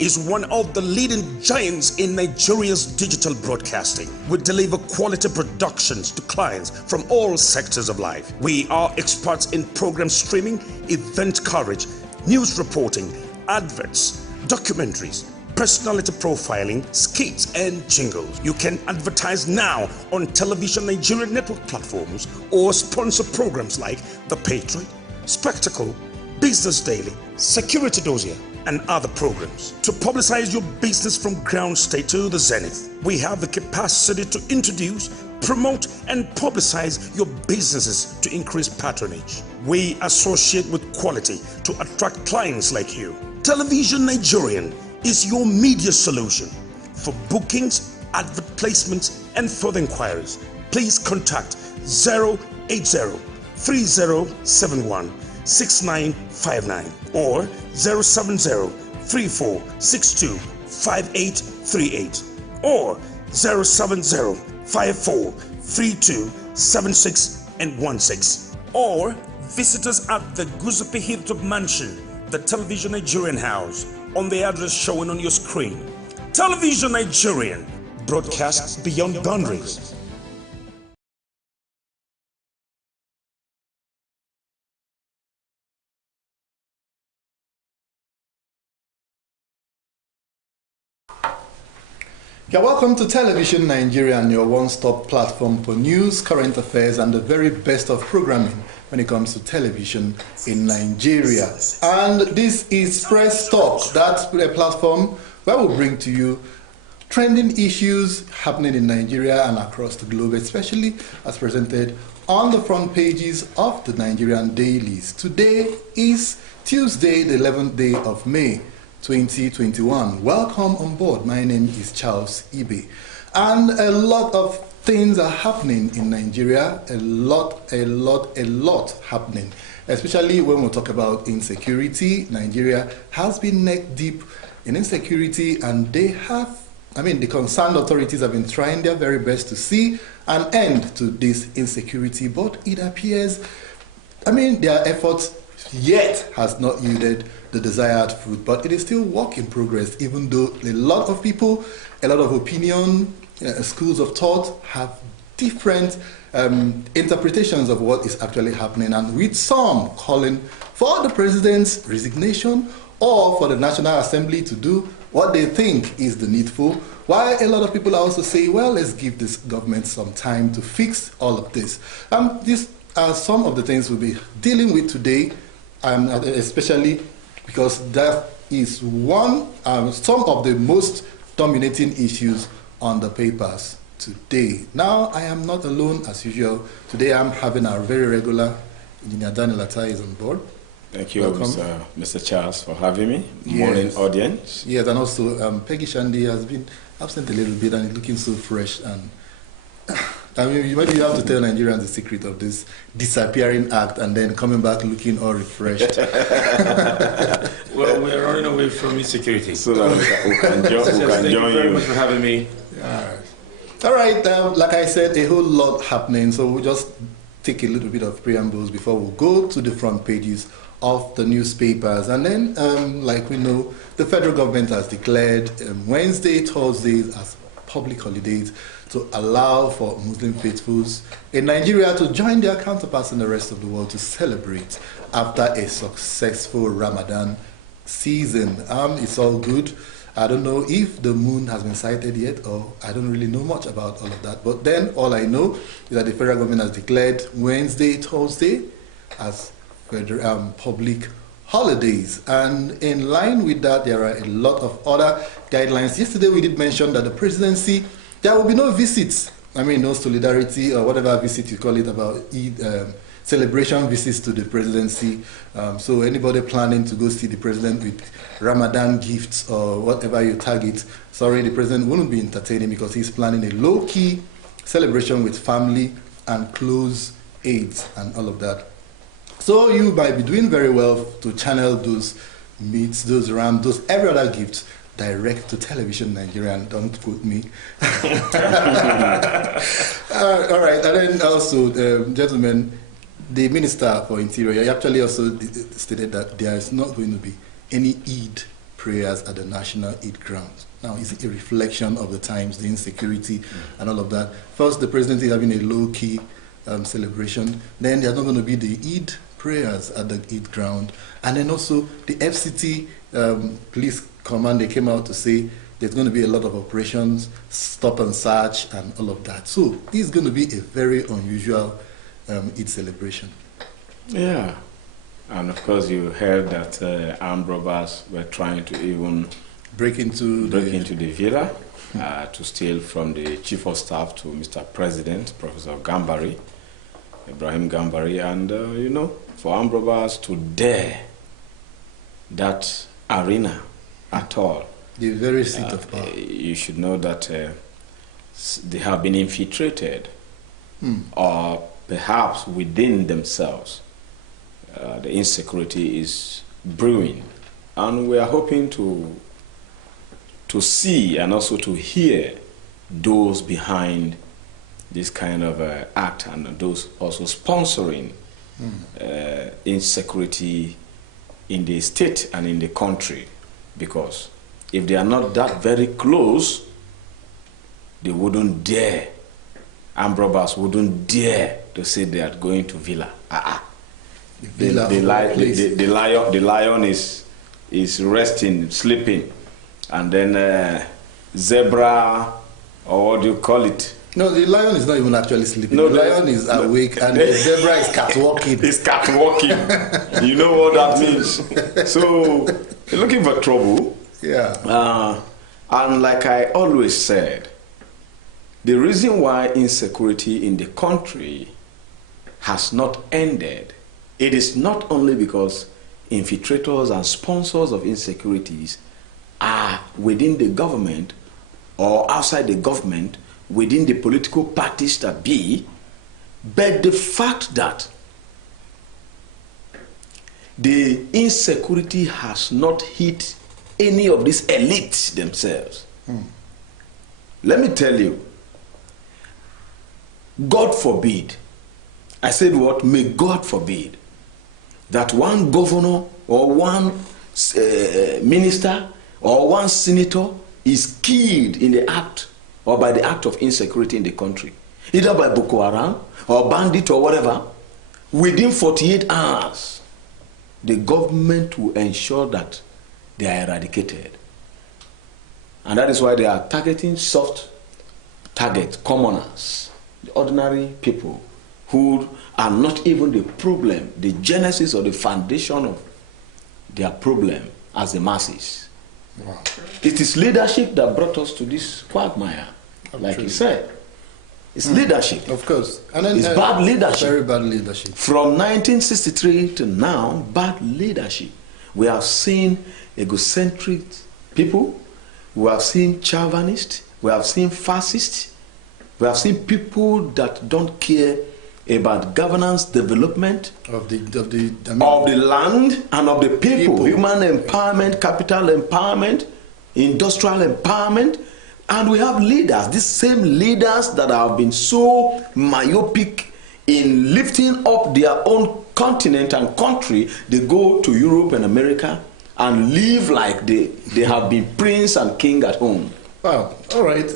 is one of the leading giants in Nigeria's digital broadcasting. We deliver quality productions to clients from all sectors of life. We are experts in program streaming, event coverage, news reporting, adverts, documentaries, personality profiling, skits, and jingles. You can advertise now on Television Nigerian network platforms or sponsor programs like The Patriot, Spectacle, Business Daily, Security Dossier, and other programs. To publicize your business from ground state to the zenith, we have the capacity to introduce, promote, and publicize your businesses to increase patronage. We associate with quality to attract clients like you. Television Nigerian is your media solution. For bookings, advert placements, and further inquiries, please contact 080-3071-6959 or 070-3462-5838 or 070-5432-7616 or visit us at the Guzupi Hilltop Mansion, the Television Nigerian House, on the address showing on your screen. Television Nigerian, broadcasts beyond boundaries. You're welcome to Television Nigerian, your one-stop platform for news, current affairs, and the very best of programming when it comes to television in Nigeria. And this is Press Talk, that's a platform where we'll bring to you trending issues happening in Nigeria and across the globe, especially as presented on the front pages of the Nigerian dailies. Today is Tuesday, the 11th day of May, 2021. Welcome on board. My name is Charles Ibe. And a lot of things are happening in Nigeria. A lot happening. Especially when we talk about insecurity. Nigeria has been neck deep in insecurity, and the concerned authorities have been trying their very best to see an end to this insecurity, but it appears, their efforts yet has not yielded the desired fruit, but it is still work in progress, even though a lot of people, a lot of opinion, schools of thought have different interpretations of what is actually happening, and with some calling for the president's resignation or for the National Assembly to do what they think is the needful, while a lot of people also say, well, let's give this government some time to fix all of this. These are some of the things we'll be dealing with today, especially because that is some of the most dominating issues on the papers today. Now, I am not alone as usual. Today I'm having our very regular Engineer Daniel Atai is on board. Thank you, Mr. Charles, for having me. Yes. Morning, audience. Yes, and also Peggy Shandy has been absent a little bit and is looking so fresh. And maybe you have to tell Nigerians the secret of this disappearing act and then coming back looking all refreshed. Well, we're running away from insecurity. So that we can join you. Thank you very much for having me. All right, like I said, a whole lot happening. So we'll just take a little bit of preambles before we go to the front pages of the newspapers. And then, like we know, the federal government has declared Wednesday, Thursdays as public holidays to allow for Muslim faithfuls in Nigeria to join their counterparts in the rest of the world to celebrate after a successful Ramadan season. It's all good. I don't know if the moon has been sighted yet, or I don't really know much about all of that. But then all I know is that the federal government has declared Wednesday, Thursday as federal public holidays. And in line with that, there are a lot of other guidelines. Yesterday we did mention that the presidency, there will be no visits. No solidarity or whatever visit you call it about Eid, celebration visits to the presidency. So anybody planning to go see the president with Ramadan gifts or whatever you target, sorry, the president wouldn't be entertaining because he's planning a low-key celebration with family and close aides and all of that. So you might be doing very well to channel those meats, those rams, those every other gifts direct to Television Nigerian. Don't quote me. All right, and then also, gentlemen, the Minister for Interior actually also stated that there is not going to be any Eid prayers at the National Eid grounds. Now, is it a reflection of the times, the insecurity, and all of that? First, the president is having a low-key celebration. Then there's not going to be the Eid prayers at the Eid ground. And then also the FCT police command, they came out to say there's going to be a lot of operations, stop and search, and all of that. So this is going to be a very unusual Eid celebration. Yeah. And of course, you heard that armed robbers were trying to even break into the villa to steal from the chief of staff to Mr. President, Professor Gambari, Ibrahim Gambari. And, for armed robbers to dare that arena at all, the very seat of power, you should know that they have been infiltrated, or perhaps within themselves. The insecurity is brewing, and we are hoping to see and also to hear those behind this kind of act, and those also sponsoring insecurity in the state and in the country, because if they are not that very close, they wouldn't dare, armed robbers wouldn't dare to say they are going to villa. The lion is resting, sleeping, and then zebra, or what do you call it? No, the lion is not even actually sleeping. No, the lion is awake, and the zebra is catwalking. It's catwalking. You know what that means. So you're looking for trouble. Yeah. And like I always said, the reason why insecurity in the country has not ended, it is not only because infiltrators and sponsors of insecurities are within the government or outside the government, within the political parties that be, but the fact that the insecurity has not hit any of these elites themselves. Let me tell you, God forbid, I said what? May God forbid that one governor or one minister or one senator is killed in the act or by the act of insecurity in the country, either by Boko Haram or bandit or whatever. Within 48 hours, the government will ensure that they are eradicated. And that is why they are targeting soft target commoners, the ordinary people who are not even the problem, the genesis or the foundation of their problem as the masses. Wow. It is leadership that brought us to this quagmire, like you said. It's leadership. Of course. And then, it's bad leadership. Very bad leadership. From 1963 to now, bad leadership. We have seen egocentric people, we have seen chauvinists, we have seen fascists, we have seen people that don't care about governance, development of the land and of the people. Human empowerment, capital empowerment, industrial empowerment. And we have leaders, these same leaders that have been so myopic in lifting up their own continent and country. They go to Europe and America and live like they have been prince and king at home. Wow. All right.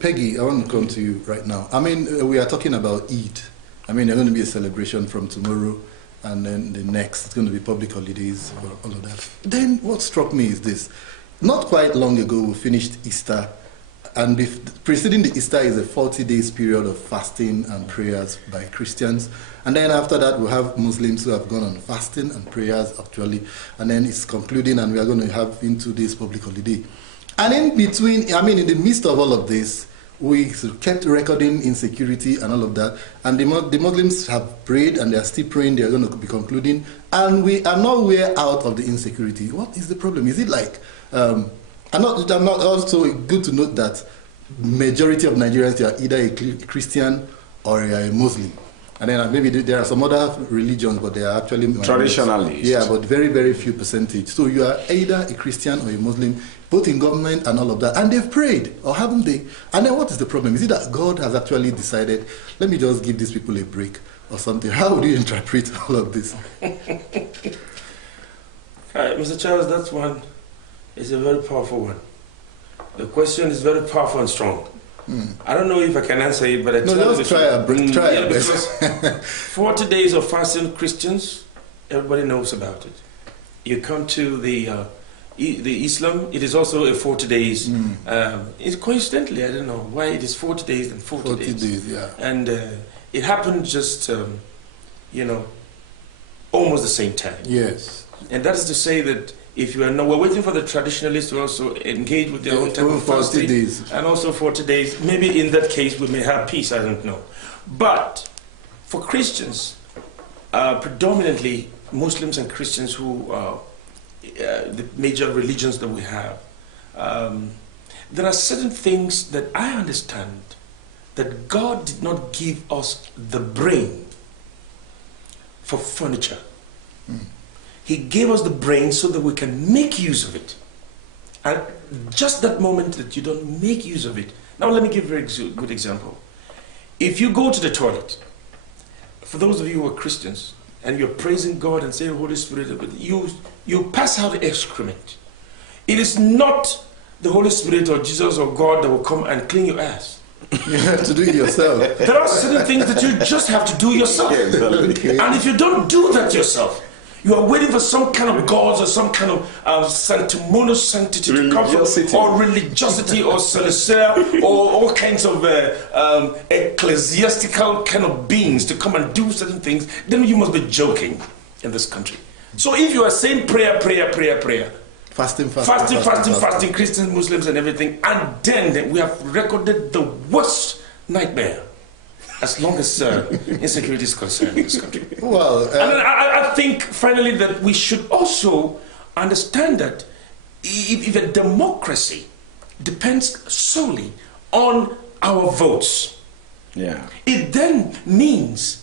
Peggy, I want to come to you right now. I mean, we are talking about Eid. I mean, there's going to be a celebration from tomorrow, and then the next, it's going to be public holidays, all of that. Then what struck me is this. Not quite long ago, we finished Easter, and preceding the Easter is a 40 days period of fasting and prayers by Christians. And then after that, we have Muslims who have gone on fasting and prayers actually. And then it's concluding, and we are going to have into this public holiday. And in between, I mean, in the midst of all of this, we kept recording insecurity and all of that. And the Muslims have prayed, and they are still praying. They are going to be concluding. And we are nowhere out of the insecurity. What is the problem? Is it like... I'm not also good to note that majority of Nigerians are either a Christian or a Muslim. And then maybe there are some other religions, but they are actually... Traditionalists. Yeah, but very, very few percentage. So you are either a Christian or a Muslim, both in government and all of that. And they've prayed, or haven't they? And then what is the problem? Is it that God has actually decided, let me just give these people a break or something? How would you interpret all of this? Mr. Charles, that's one It's a very powerful one. The question is very powerful and strong. I don't know if I can answer it, but I no, just try a because 40 days of fasting, Christians, everybody knows about it. You come to the Islam, it is also a 40 days. It's coincidentally, I don't know why it is 40 days and 40 days. 40 days, yeah. And it happened just, almost the same time. Yes. And that is to say that if you are not, we're waiting for the traditionalists to also engage with their own type of 40 fasting, days. and also 40 days. Maybe in that case we may have peace, I don't know. But for Christians, predominantly Muslims and Christians who are the major religions that we have, there are certain things that I understand that God did not give us the brain for furniture. He gave us the brain so that we can make use of it. And just that moment that you don't make use of it. Now let me give a very good example. If you go to the toilet, for those of you who are Christians, and you're praising God and saying, Holy Spirit, you pass out the excrement. It is not the Holy Spirit or Jesus or God that will come and clean your ass. You have to do it yourself. There are certain things that you just have to do yourself. Okay. And if you don't do that yourself, you are waiting for some kind of gods or some kind of sanctimonious sanctity to come from, or religiosity or celestial or all kinds of ecclesiastical kind of beings to come and do certain things, then you must be joking in this country. So if you are saying prayer, Fasting, Christians, Muslims and everything, and then we have recorded the worst nightmare as long as insecurity is concerned in this country. Well, and I think finally that we should also understand that if a democracy depends solely on our votes, it then means,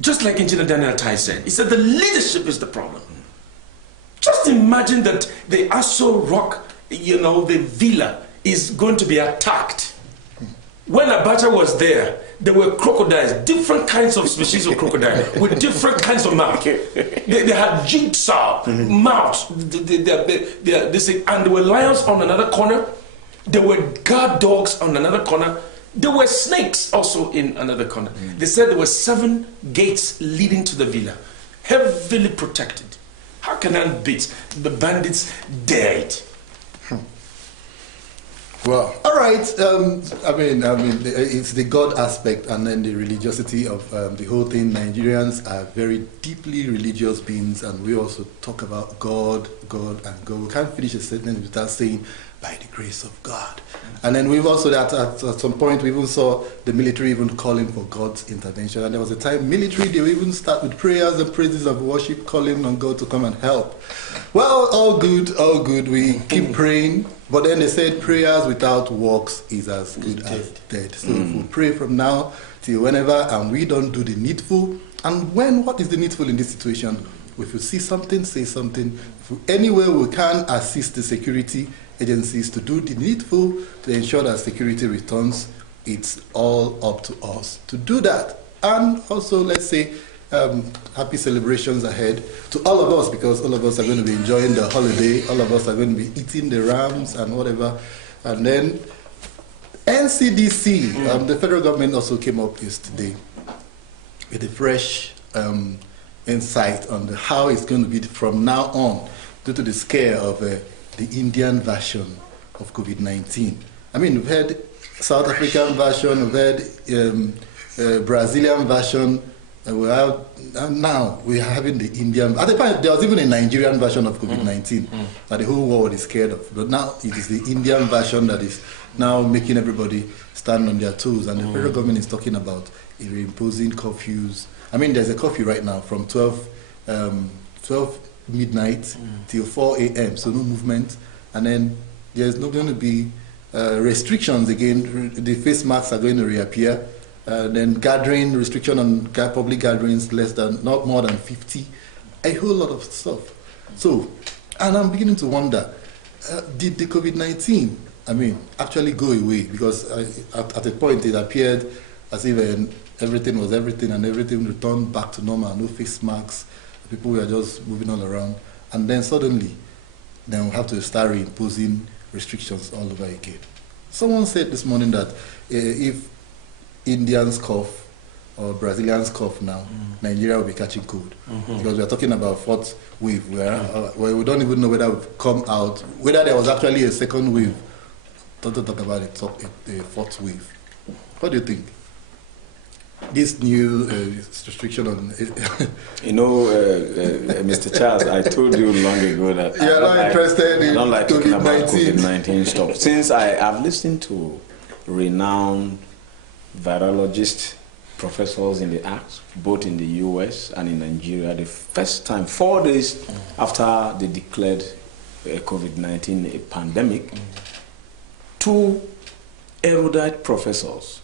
just like Engineer Daniel Tai said, he said the leadership is the problem. Just imagine that the Aso Rock, the villa is going to be attacked. When Abacha was there were crocodiles, different kinds of species of crocodile with different kinds of mouth. They had jigsaw mouths, and there were lions on another corner. There were guard dogs on another corner. There were snakes also in another corner. They said there were 7 gates leading to the villa, heavily protected. How can that beat the bandits dare it? Well, all right. I mean, it's the God aspect and then the religiosity of the whole thing. Nigerians are very deeply religious beings, and we also talk about God, God, and God. We can't finish a sentence without saying, by the grace of God. And then we've also, at some point, we even saw the military even calling for God's intervention. And there was a time military, they would even start with prayers and praises of worship, calling on God to come and help. Well, all good. We keep praying. But then they said prayers without works is as good as dead. So we'll pray from now till whenever, and we don't do the needful. And what is the needful in this situation? If we see something, say something. Anywhere we can assist the security agencies to do the needful to ensure that security returns, it's all up to us to do that. And also, let's say, happy celebrations ahead to all of us, because all of us are going to be enjoying the holiday. All of us are going to be eating the rams and whatever. And then NCDC, the federal government also came up yesterday with a fresh insight on how it's going to be from now on due to the scare of the Indian version of COVID-19. I mean, we've had South African version, we've had Brazilian version, and now we're having the Indian. At the time, there was even a Nigerian version of COVID-19 that the whole world is scared of. But now it is the Indian version that is now making everybody stand on their toes. And the federal government is talking about imposing curfews. I mean, there's a curfew right now from 12 midnight till 4 a.m. So no movement. And then there's not going to be restrictions again. The face masks are going to reappear. Then gathering, restriction on public gatherings, not more than 50. A whole lot of stuff. So, and I'm beginning to wonder, did the COVID-19, actually go away? Because at a point it appeared as if everything was everything and everything returned back to normal, no face masks, people were just moving all around. And then suddenly, then we'll have to start reimposing restrictions all over again. Someone said this morning that if Indians cough or Brazilians cough now, Nigeria will be catching cold. Because we are talking about fourth wave, where we don't even know whether we've come out, whether there was actually a second wave. Don't talk about a fourth wave. What do you think? This new restriction on... Mr. Charles, I told you long ago that you're not interested in I don't like talking about COVID-19. COVID-19 stuff. Since I have listened to renowned virologist professors in the arts, both in the US and in Nigeria, the first time, 4 days after they declared COVID-19 a pandemic, 2 erudite professors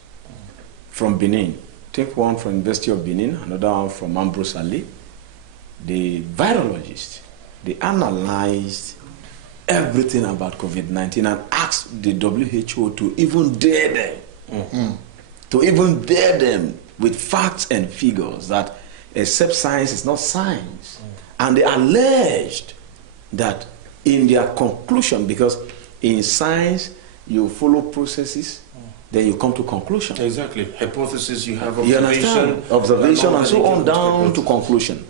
from Benin, take one from University of Benin, another one from Ambrose Ali, the virologists, they analyzed everything about COVID-19 and asked the WHO to even dare them, with facts and figures that except science is not science. And they alleged that in their conclusion, because in science you follow processes, then you come to conclusion. Exactly. Hypothesis, you have observation and so on down to conclusion.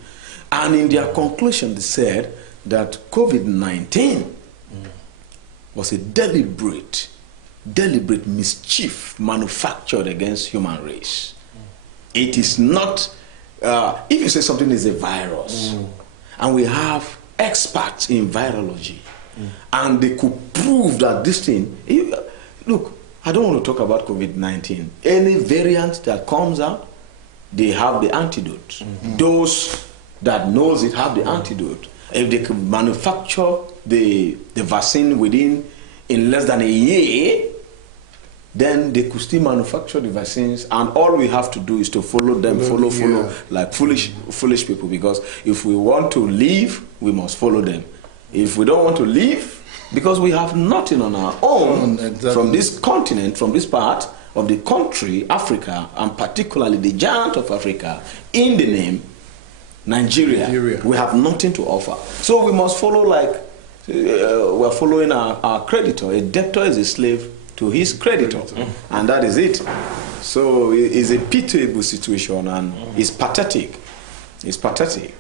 And in their conclusion, they said that COVID-19 was a deliberate mischief manufactured against human race. It is not, if you say something is a virus, and we have experts in virology, and they could prove that this thing, look, I don't want to talk about COVID-19. Any variant that comes out, they have the antidote. Those that knows it have the antidote. If they could manufacture the vaccine in less than a year, then they could still manufacture the vaccines, and all we have to do is to follow them, follow, like foolish people, because if we want to live, we must follow them. If we don't want to live, because we have nothing on our own from this continent, from this part of the country, Africa, and particularly the giant of Africa, in the name Nigeria. We have nothing to offer. So we must follow like we're following our creditor. A debtor is a slave to his creditor, and that is it. So it's a pitiable situation, and it's pathetic. It's pathetic.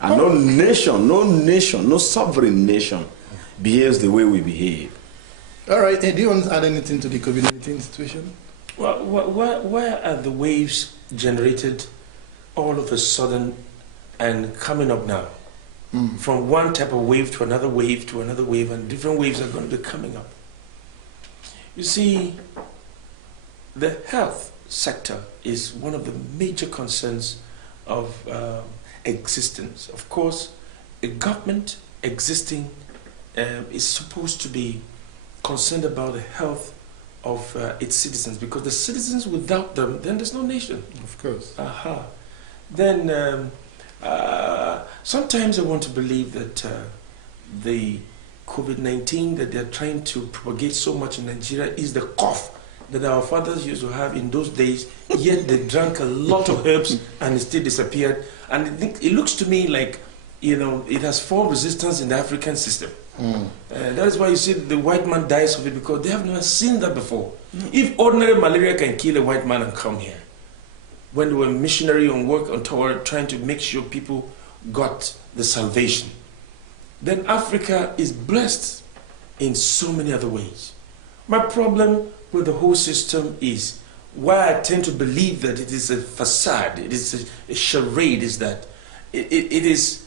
And no nation, no sovereign nation behaves the way we behave. All right, do you want to add anything to the COVID-19 situation? Well, where are the waves generated all of a sudden and coming up now? From one type of wave to another wave to another wave, and different waves are going to be coming up. You see, the health sector is one of the major concerns of existence. Of course, a government existing is supposed to be concerned about the health of its citizens, because the citizens, without them, then there's no nation. Of course. Then sometimes I want to believe that the COVID-19 that they're trying to propagate so much in Nigeria is the cough that our fathers used to have in those days, yet they drank a lot of herbs and it still disappeared. And it looks to me like, it has formed resistance in the African system. That is why you see the white man dies of it, because they have never seen that before. If ordinary malaria can kill a white man and come here, when they were missionary on work on tour trying to make sure people got the salvation, then Africa is blessed in so many other ways. My problem with the whole system is why I tend to believe that it is a facade, it is a charade, is that it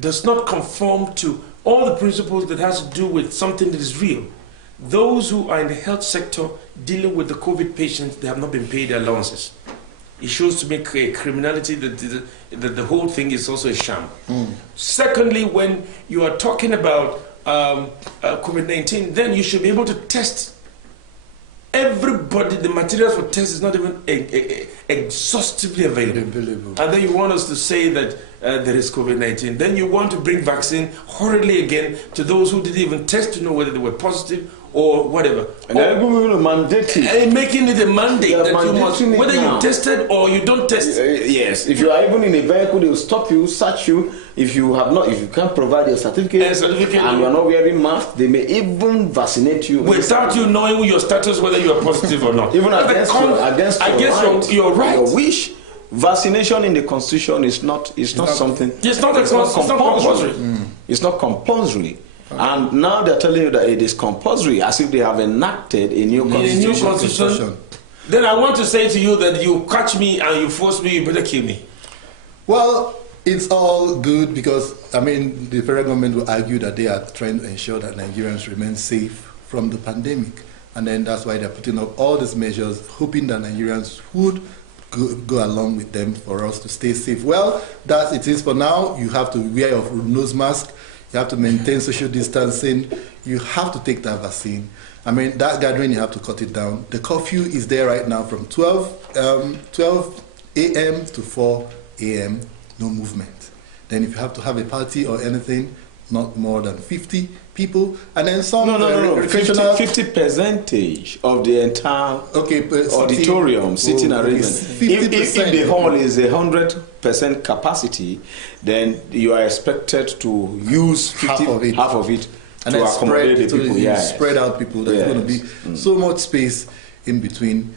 does not conform to all the principles that has to do with something that is real. Those who are in the health sector dealing with the COVID patients, they have not been paid their allowances. It shows to me a criminality that the whole thing is also a sham. Secondly, when you are talking about COVID-19, then you should be able to test everybody. The materials for test is not even exhaustively available. And then you want us to say that there is COVID-19. Then you want to bring vaccine hurriedly again to those who didn't even test to know whether they were positive or whatever. And they're going to mandate it. And making it a mandate that you must, whether you tested or you don't test. Yes, if you are even in a vehicle, they will stop you, search you. If you have not, if you can't provide your certificate, and you are not wearing mask, they may even vaccinate you without you knowing your status, whether you are positive or not. Even against your right. Your wish. Vaccination in the Constitution is not something. It's not compulsory. It's not compulsory. And now they're telling you that it is compulsory, as if they have enacted a new constitution. Then I want to say to you that you catch me and you force me, you better kill me. Well, it's all good because, I mean, the federal government will argue that they are trying to ensure that Nigerians remain safe from the pandemic. And then that's why they're putting up all these measures, hoping that Nigerians would go along with them for us to stay safe. Well, that it is for now. You have to wear your nose mask. You have to maintain social distancing. You have to take that vaccine. I mean, that gathering, you have to cut it down. The curfew is there right now from 12 a.m. to 4 a.m., no movement. Then if you have to have a party or anything, not more than 50 people, and then some... No. 50 percentage of the entire auditorium, sitting arrangement. If the hall is 100% capacity, then you are expected to use half of it and to accommodate the people. Spread out people. There's going to be so much space in between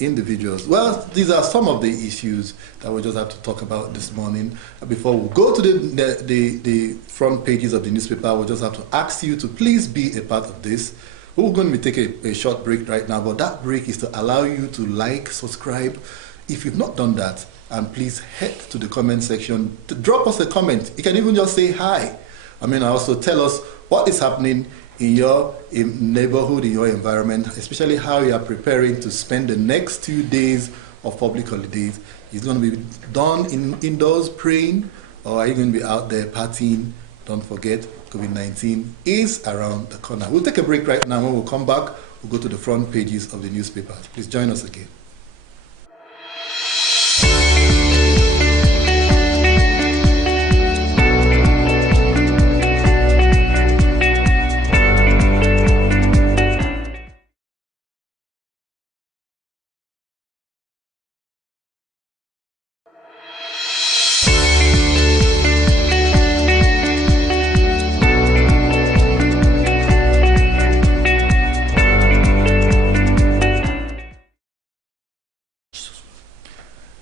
individuals. Well, these are some of the issues that we just have to talk about this morning. Before we go to the front pages of the newspaper, we just have to ask you to please be a part of this. We're going to be taking a short break right now, but that break is to allow you to like, subscribe. If you've not done that, and please head to the comment section to drop us a comment. You can even just say hi. I mean, also tell us what is happening in your neighborhood, in your environment, especially how you are preparing to spend the next 2 days of public holidays. It's going to be done indoors praying, or are you going to be out there partying? Don't forget, COVID-19 is around the corner. We'll take a break right now. When we'll come back, we'll go to the front pages of the newspapers. Please join us again.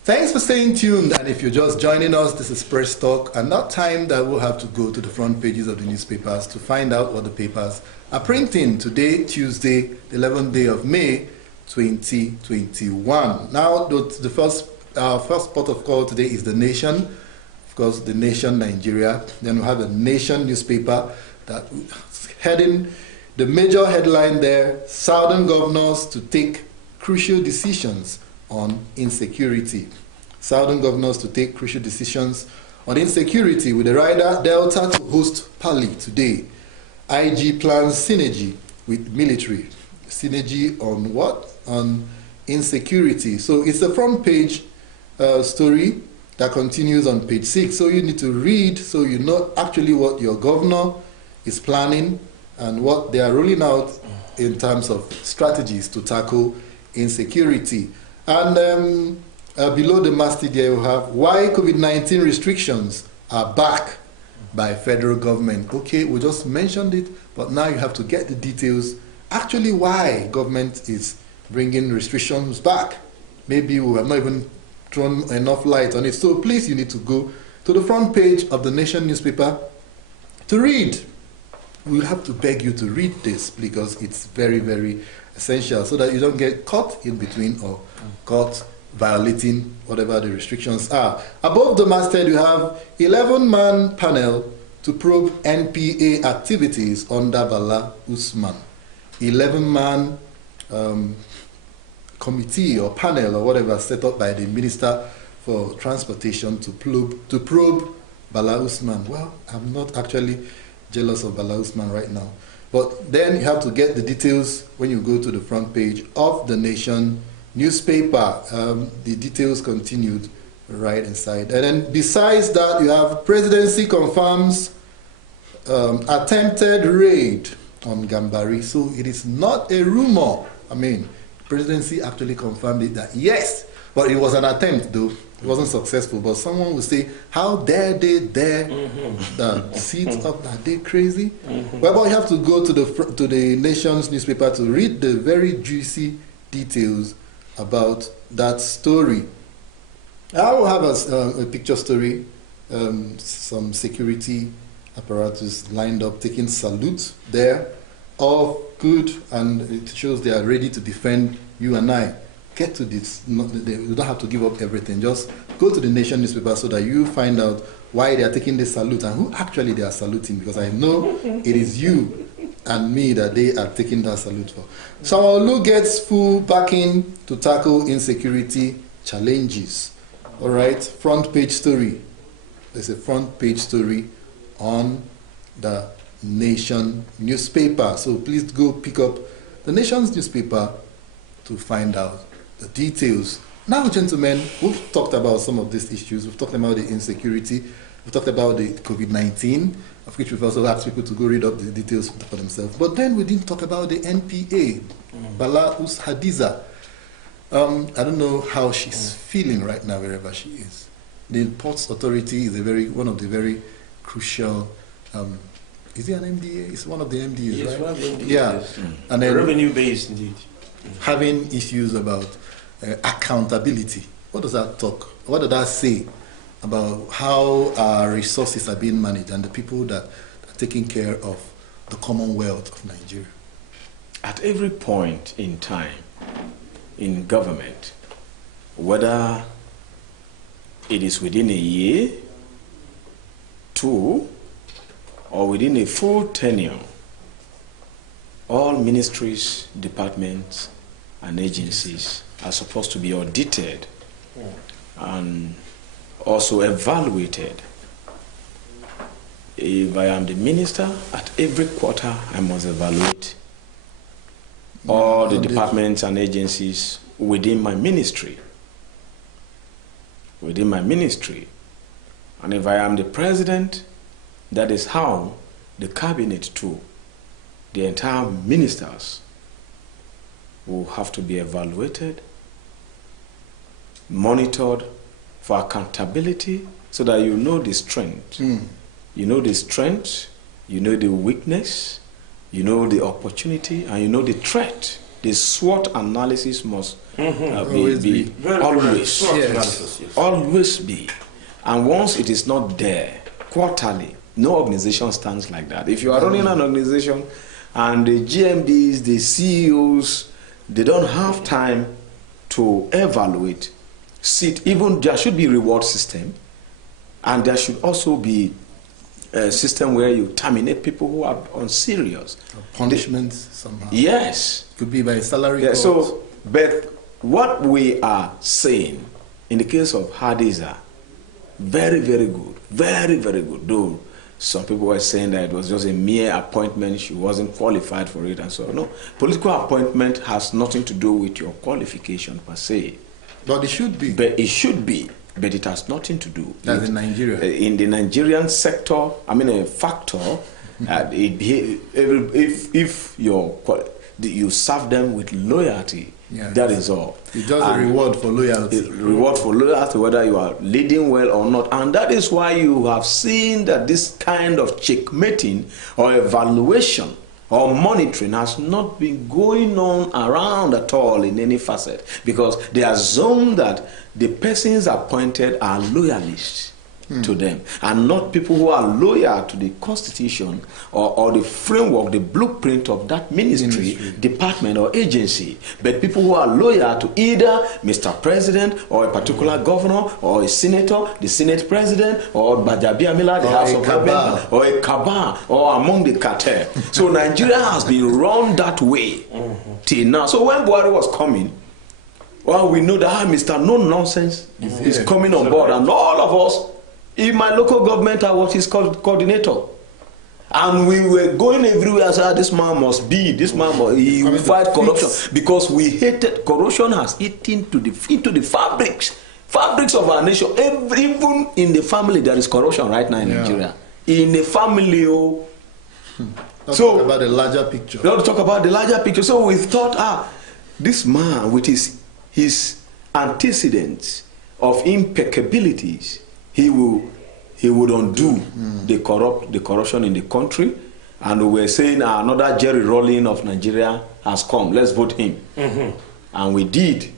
Thanks for staying tuned, and if you're just joining us, this is Press Talk, and that time that we'll have to go to the front pages of the newspapers to find out what the papers are printing today, Tuesday, the 11th day of May, 2021. Now, the first port of call today is The Nation, of course, The Nation, Nigeria. Then we have the Nation newspaper that heading the major headline there: Southern governors to take crucial decisions on insecurity. Southern governors to take crucial decisions on insecurity, with the rider Delta to host Pali today. IG plans synergy with military. Synergy on what? On insecurity. So it's a front page story that continues on page 6. So you need to read so you know actually what your governor is planning and what they are rolling out in terms of strategies to tackle insecurity. And below the masthead there you have why COVID-19 restrictions are back by federal government. Okay, we just mentioned it, but now you have to get the details. Actually, why government is bringing restrictions back. Maybe we have not even thrown enough light on it. So please, you need to go to the front page of the Nation newspaper to read. We'll have to beg you to read this because it's very, very essential so that you don't get caught in between or caught violating whatever the restrictions are. Above the masthead, you have 11-man panel to probe NPA activities under Bala Usman. 11-man committee or panel or whatever set up by the Minister for Transportation to probe Bala Usman. Well, I'm not actually jealous of Bala Usman right now. But then you have to get the details when you go to the front page of the Nation newspaper. The details continued right inside. And then besides that, you have presidency confirms attempted raid on Gambari. So it is not a rumor. I mean, presidency actually confirmed it that yes, but it was an attempt though. It wasn't successful. But someone will say, how dare they dare sit up? Are they crazy? Well, but you have to go to the Nation's newspaper to read the very juicy details about that story. I will have a picture story, some security apparatus lined up taking salute there, all good, and it shows they are ready to defend you and I. Get to this, you don't have to give up everything, just go to the Nation newspaper so that you find out why they are taking this salute and who actually they are saluting, because I know it is you and me that they are taking that salute for. Sanwo-Olu gets full backing to tackle insecurity challenges. All right, front page story. There's a front page story on the Nation newspaper. So please go pick up the Nation's newspaper to find out the details. Now, gentlemen, we've talked about some of these issues. We've talked about the insecurity. We've talked about the COVID-19, of which we've also asked people to go read up the details for themselves. But then we didn't talk about the NPA, Bala Hadiza. I don't know how she's feeling right now, wherever she is. The Ports Authority is one of the very crucial. Is it an MDA? It's one of the MDAs, yes, right? One of the MDAs. Yeah, and then revenue-based, indeed. Having issues about accountability. What does that talk? What does that say about how our resources are being managed and the people that are taking care of the commonwealth of Nigeria? At every point in time in government, whether it is within a year, 2, or within a full tenure, all ministries, departments, and agencies are supposed to be audited and also evaluated. If I am the minister, at every quarter I must evaluate all the departments and agencies within my ministry. Within my ministry. And if I am the president, that is how the cabinet too, the entire ministers will have to be evaluated, monitored for accountability, so that you know the strength. You know the strength, you know the weakness, you know the opportunity, and you know the threat. The SWOT analysis must always be. Always be. And once it is not there, quarterly, no organization stands like that. If you are running an organization and the GMDs, the CEOs, they don't have time to evaluate, even there should be a reward system, and there should also be a system where you terminate people who are unserious. Punishments somehow. Yes. Could be by salary. Yeah, so, but what we are saying in the case of Hadiza, very, very good. Very, very good. Though some people were saying that it was just a mere appointment, she wasn't qualified for it and so on. No, political appointment has nothing to do with your qualification per se. But it should be. But it should be. But it has nothing to do. That's in Nigeria. In the Nigerian sector, I mean a factor, if you serve them with loyalty, yeah, that is all. It's just a reward for loyalty. Reward for loyalty, whether you are leading well or not. And that is why you have seen that this kind of checkmating or evaluation or monitoring has not been going on around at all in any facet, because they assume that the persons appointed are loyalists to them and not people who are loyal to the constitution or the framework, the blueprint of that ministry, department or agency, but people who are loyal to either Mr. President or a particular governor or a senator, the Senate President, or Bajabi Amila, the House of Representatives, or a cabal, or among the cartel. So Nigeria has been run that way till now. So when Buhari was coming, well, we know that Mr. No Nonsense is coming on board, and all of us, in my local government, I was his coordinator. And we were going everywhere, saying, this man must be, he will fight corruption. Because we hated, corruption has eaten into the fabrics Fabrics of our nation. Even in the family, there is corruption right now in Nigeria. In a family, Let's talk about the larger picture. Let's talk about the larger picture. So we thought, this man with his antecedents of impeccabilities, he would undo the corruption in the country. And we were saying another Jerry Rawlings of Nigeria has come. Let's vote him. And we did.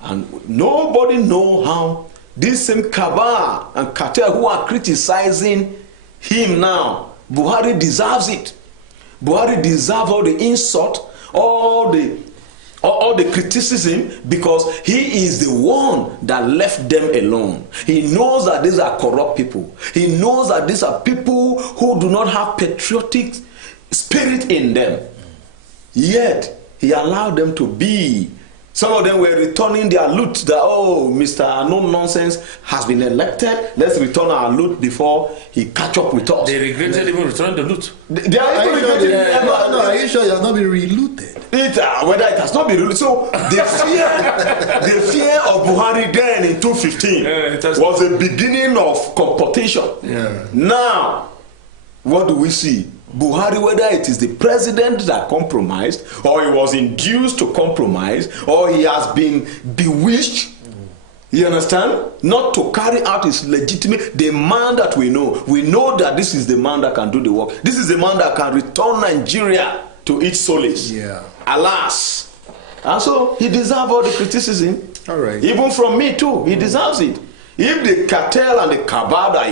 And nobody know how this same cabal and cartel who are criticizing him now, Buhari deserves it. Buhari deserves all the insult, all the criticism, because he is the one that left them alone. He knows that these are corrupt people. He knows that these are people who do not have patriotic spirit in them. Yet he allowed them to be. Some of them were returning their loot. That, Mr. No Nonsense has been elected. Let's return our loot before he catch up with us. They regretted even returning the loot. They are even regretting. Are you sure it has not been relooted? Whether it has not been relooted. So the fear of Buhari then in 2015 was the beginning of computation. Now, what do we see? Buhari, whether it is the president that compromised, or he was induced to compromise, or he has been bewitched, you understand, not to carry out his legitimate, the man that we know that this is the man that can do the work. This is the man that can return Nigeria to its solace. Alas. And so he deserves all the criticism. All right. Even from me too, he deserves it. If the cartel and the cabal that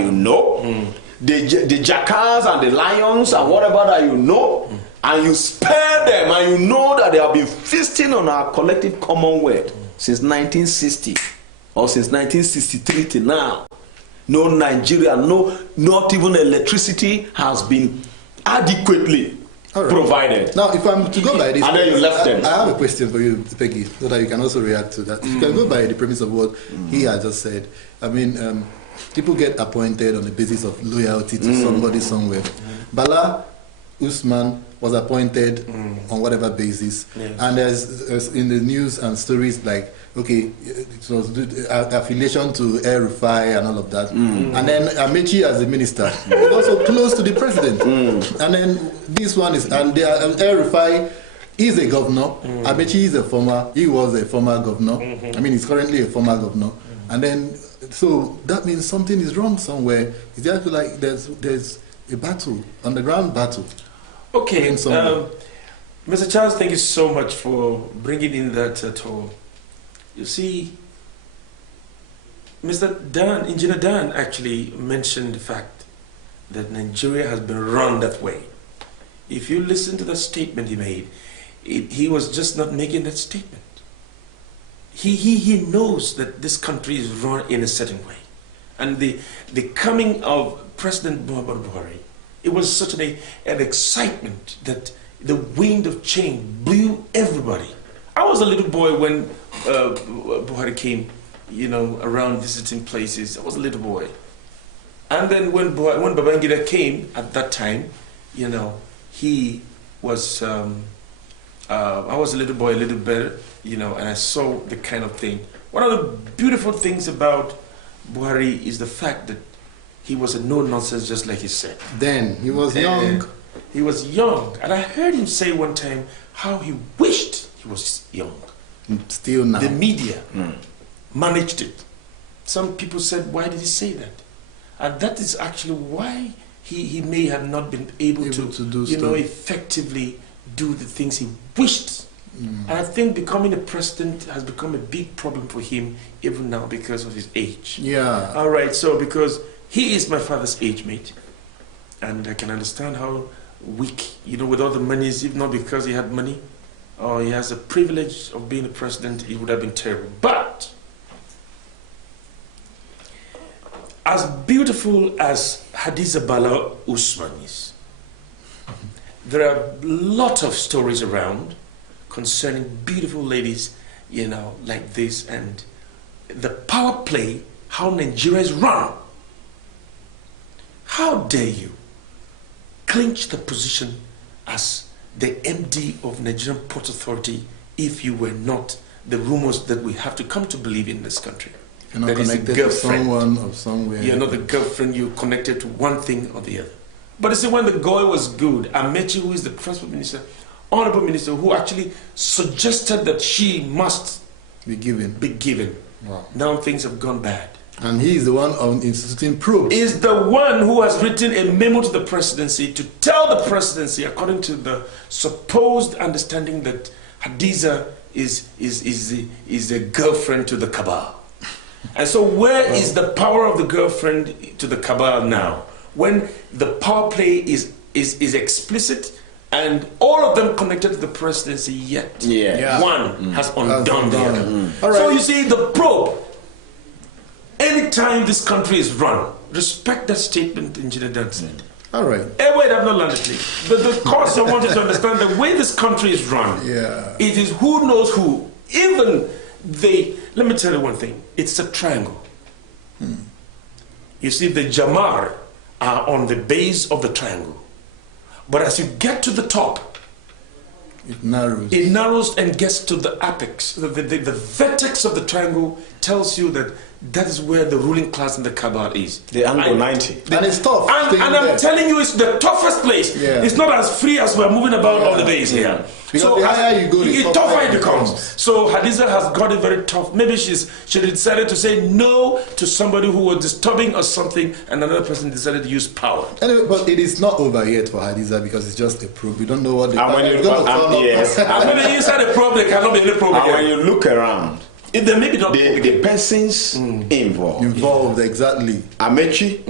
the jackals and the lions and whatever that and you spare them, and you know that they have been feasting on our collective commonwealth since 1960 or since 1963 till now. No Nigeria, not even electricity has been adequately provided. Now, if I'm to go by this, and then you left them. I have a question for you, Peggy, so that you can also react to that. If you can go by the premise of what he has just said, I mean, people get appointed on the basis of loyalty to somebody somewhere. Bala Usman was appointed on whatever basis, and there's in the news and stories like, okay, it was affiliation to Air Rufai and all of that, and then Amechi as the minister is also close to the president, and then this one is, and Air Rufai is a governor, Amechi is he was a former governor, I mean he's currently a former governor, and then so that means something is wrong somewhere. It's just like there's a battle, underground battle. Okay, Mr. Charles, thank you so much for bringing in that at all. You see, Engineer Dan actually mentioned the fact that Nigeria has been run that way. If you listen to the statement he made, he was just not making that statement. He knows that this country is run in a certain way. And the coming of President Muhammadu Buhari, it was such an excitement that the wind of change blew everybody. I was a little boy when Buhari came, around visiting places. I was a little boy. And then when Babangida came at that time, he was, I was a little boy, a little better, and I saw the kind of thing. One of the beautiful things about Buhari is the fact that he was a no-nonsense, just like he said. Then he was young. He was young, and I heard him say one time how he wished he was young. Still now. The media managed it. Some people said, why did he say that? And that is actually why he may have not been able to do effectively do the things he wished. And I think becoming a president has become a big problem for him even now because of his age. Yeah. All right, so because he is my father's age mate, and I can understand how weak, with all the monies, if not because he had money, or he has a privilege of being a president, it would have been terrible. But as beautiful as Hadiza Bala Usman is, there are a lot of stories around concerning beautiful ladies, like this, and the power play, how Nigeria is run. How dare you clinch the position as the MD of Nigerian Port Authority if you were not the rumors that we have to come to believe in this country. You're not That is a connected to girlfriend. someone or somewhere. You're not the girlfriend, you're connected to one thing or the other. But you see, when the guy was good, Amechi, who is the transport minister, honorable minister, who actually suggested that she must be given. be given. Wow. Now things have gone bad. And he is the one on instituting probe. Is the one who has written a memo to the presidency to tell the presidency, according to the supposed understanding that Hadiza is a girlfriend to the cabal. And so where is the power of the girlfriend to the cabal now? When the power play is explicit and all of them connected to the presidency, yet one has undone the other. All right. So you see, the probe, anytime this country is run, respect that statement Engineer Dan said. All right. Wait, I've not landed, please. But the course I want you to understand, the way this country is run, it is who knows who. Even let me tell you one thing, it's a triangle. You see, the Jamar are on the base of the triangle. But as you get to the top, it narrows. It narrows and gets to the apex. The vertex of the triangle tells you that is where the ruling class in the cabal is. The angle 90. And it's tough. And I'm telling you, it's the toughest place. Yeah. It's not as free as we're moving about on the base here. Because So the higher you go, the tougher it becomes. So Hadiza has got it very tough. Maybe she decided to say no to somebody who was disturbing or something, and another person decided to use power. Anyway, but it is not over yet for Hadiza because it's just a probe. We don't know what the And when you look, yes, Maybe inside the probe, there cannot be any probe and again. when you look around, If there may be not the persons involved, exactly. Amechi,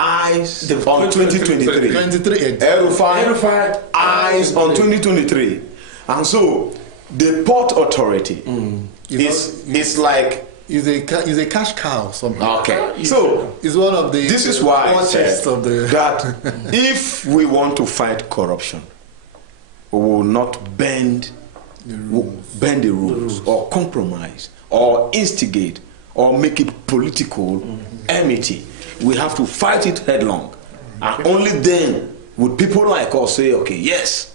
eyes on 2023. 23. Erufai, eyes on 2023. And so the port authority is like Is a cash cow somehow. okay. So It's one of the this is why I watches said of the that if we want to fight corruption, we will not bend the rules or compromise or instigate or make it political enmity. We have to fight it headlong, and only then would people like us say, okay, yes,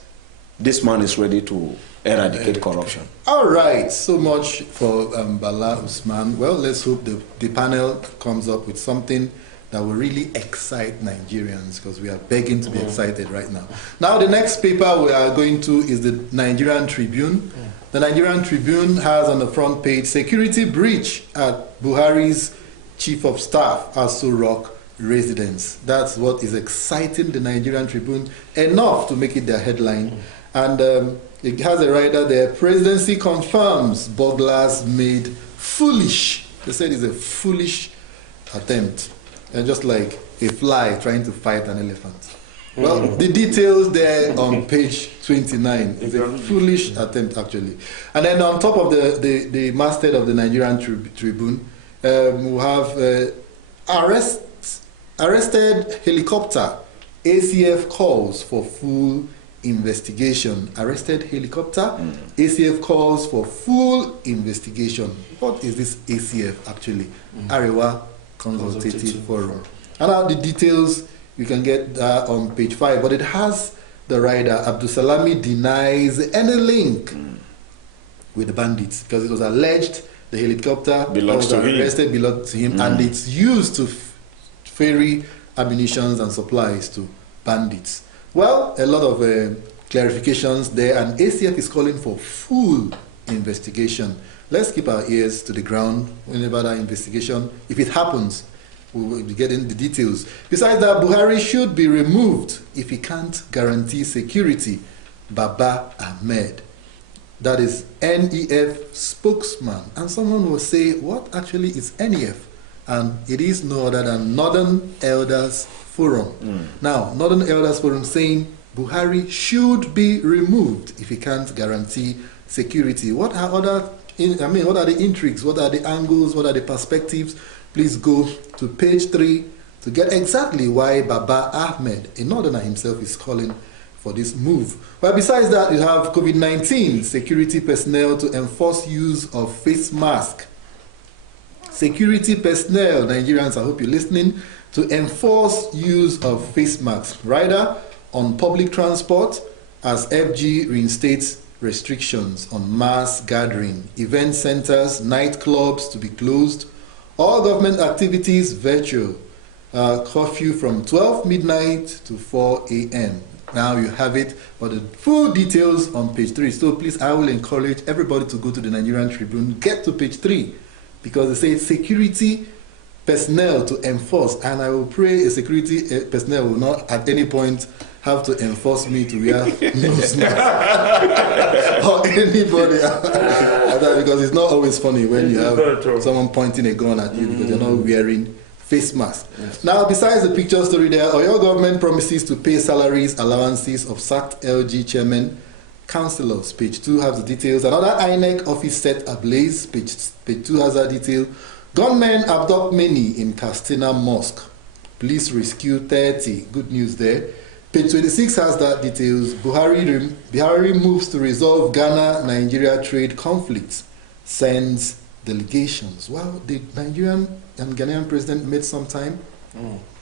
this man is ready to eradicate corruption. All right, so much for Bala Usman. Well, let's hope the panel comes up with something that will really excite Nigerians, because we are begging to be excited right now. Now, the next paper we are going to is the Nigerian Tribune. The Nigerian Tribune has on the front page, security breach at Buhari's Chief of Staff, Aso Rock residence. That's what is exciting the Nigerian Tribune enough to make it their headline. And it has a writer there, presidency confirms burglars made foolish. They said it's a foolish attempt. And just like a fly trying to fight an elephant. Well, the details there on page 29. It's a foolish attempt, actually. And then on top of the masthead of the Nigerian Tribune, we have arrested helicopter. ACF calls for full investigation. Arrested helicopter. ACF calls for full investigation. What is this ACF actually? Arewa Consultative Forum. And now the details you can get that on page 5, but it has the rider Abdusalami denies any link with the bandits, because it was alleged the helicopter belongs to him, belonged to him, and it's used to ferry ammunitions and supplies to bandits. Well, a lot of clarifications there, and ACF is calling for full investigation. Let's keep our ears to the ground whenever that investigation, if it happens, we will be getting the details. Besides that, Buhari should be removed if he can't guarantee security. Baba Ahmed, that is NEF spokesman. And someone will say, what actually is NEF? And it is no other than Northern Elders Forum. Now, Northern Elders Forum saying Buhari should be removed if he can't guarantee security. What are what are the intrigues? What are the angles? What are the perspectives? Please go to page 3 to get exactly why Baba Ahmed, a northerner himself, is calling for this move. But besides that, you have COVID-19, security personnel to enforce use of face mask. Security personnel, Nigerians, I hope you're listening, to enforce use of face masks. Rider on public transport as FG reinstates restrictions on mass gathering, event centers, nightclubs to be closed, all government activities virtual, curfew from 12 midnight to 4 a.m. Now you have it for the full details on page 3. So please, I will encourage everybody to go to the Nigerian Tribune, get to page 3, because they say security personnel to enforce, and I will pray a security personnel will not at any point have to enforce me to wear nose mask or anybody because it's not always funny when you have someone pointing a gun at you because you're not wearing face mask. Yes. Now, besides the picture story there, Oyo government promises to pay salaries, allowances of sacked LG chairman, councillors. Page 2 has the details. Another INEC office set ablaze. Page 2 has that detail. Gunmen abduct many in Castina Mosque. Police rescue 30. Good news there. Page 26 has that details. Buhari moves to resolve Ghana-Nigeria trade conflicts. Sends delegations. Well, the Nigerian and Ghanaian president made some time